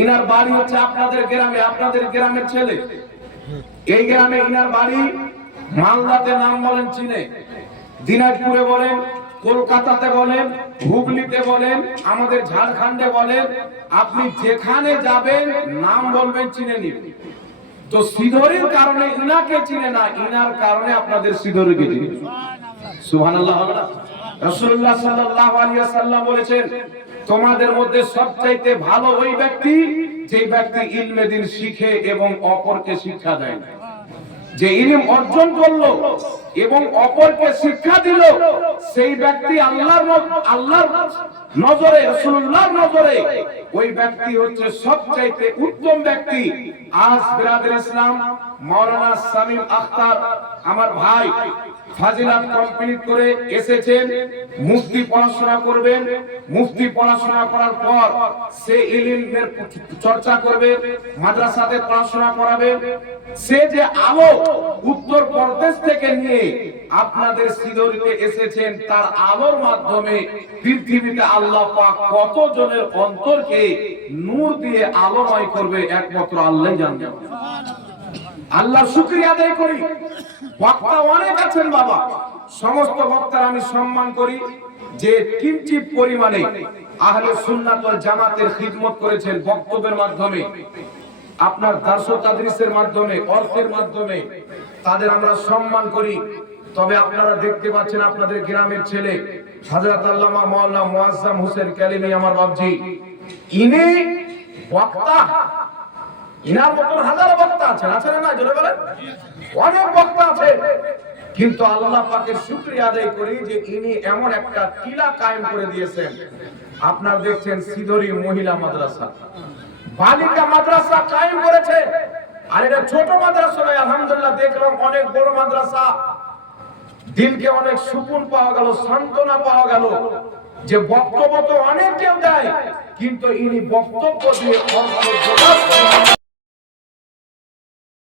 Inner বাড়ি হচ্ছে আপনাদের গ্রামে, আপনাদের গ্রামের ছেলে। এই গ্রামে ইনার বাড়ি। মালদাতে নাম বলেন চিনে, দিনাজপুরে বলেন, কলকাতাতে বলেন, হুগলিতে বলেন, আমাদের ঝাড়খণ্ডে বলেন, আপনি যেখানে যাবেন নাম বলবেন চিনে নিবেন। তো সিধরির কারণে ইনাকে চিনে না, ইনার কারণে আপনাদের সিধরিকে চিনে। সুবহানাল্লাহ হবে না? রাসূলুল্লাহ সাল্লাল্লাহু আলাইহি ওয়াসাল্লাম বলেছেন, তোমাদের মধ্যে সবচাইতে ভালো ওই ব্যক্তি যে ব্যক্তি ইলমে দ্বীন শিখে এবং অপরকে শিক্ষা দেয়। যে ইলম অর্জন করলো এবং অপরকে শিক্ষা দিল, সেই ব্যক্তি আল্লাহর নজরে, রাসূলুল্লাহর নজরে ওই ব্যক্তি হচ্ছে সবচাইতে উত্তম ব্যক্তি। আজ বিরাদর ইসলাম মাওলানা শামীম আখতার আমার ভাই ফাজিলাত কমপ্লিট করে এসেছেন, মুফতি পড়াশোনা করবেন। মুফতি পড়াশোনা করার পর সে ইলমের চর্চা করবে, মাদ্রাসাতে পড়াশোনা করাবে। সে যে আলো উত্তর প্রদেশ থেকে নিয়ে আপনাদের সিধরিতে এসেছেন, তার আলোর মাধ্যমে পৃথিবীতে আল্লাহ পাক কত জনের অন্তরকে নূর দিয়ে আলোময় করবে একমাত্র আল্লাহই জানেন। আল্লাহর শুকরিয়া আদায় করি। বক্তা অনেক আছেন বাবা, সমস্ত বক্তার আমি সম্মান করি যে কিঞ্চিত পরিমাণে আহলে সুন্নাত ওয়াল জামাতের খিদমত করেছেন বক্তব্যের মাধ্যমে, আপনার দার্স ও তাদরিসের মাধ্যমে, অর্থের মাধ্যমে, তাদের আমরা সম্মান করি। তবে আপনারা দেখতে পাচ্ছেন আপনাদের গ্রামের ছেলে হযরত আল্লামা মাওলানা মুআজ্জম হোসেন কালিমি আমার বাপজি, ইনি বক্তা। ইনার মতন হাজারো বক্তা আছেন, আছেন না? জোরে বলেন। অনেক বক্তা আছে, কিন্তু আল্লাহ পাকের শুকরিয়া আদায় করি যে ইনি এমন একটা কিলা কায়েম করে দিয়েছেন। আপনারা দেখছেন সিধরি মহিলা মাদ্রাসা, বালিকা মাদ্রাসা কায়েম করেছে। আর এটা ছোট মাদ্রাসা নয়, আলহামদুলিল্লাহ দেখলাম অনেক বড় মাদ্রাসা। দিলকে অনেক সুকুন পাওয়া গেল, সান্ত্বনা পাওয়া গেল যে বক্তব্য তো অনেক কেউ দেয়, কিন্তু ইনি বক্তব্য দিয়ে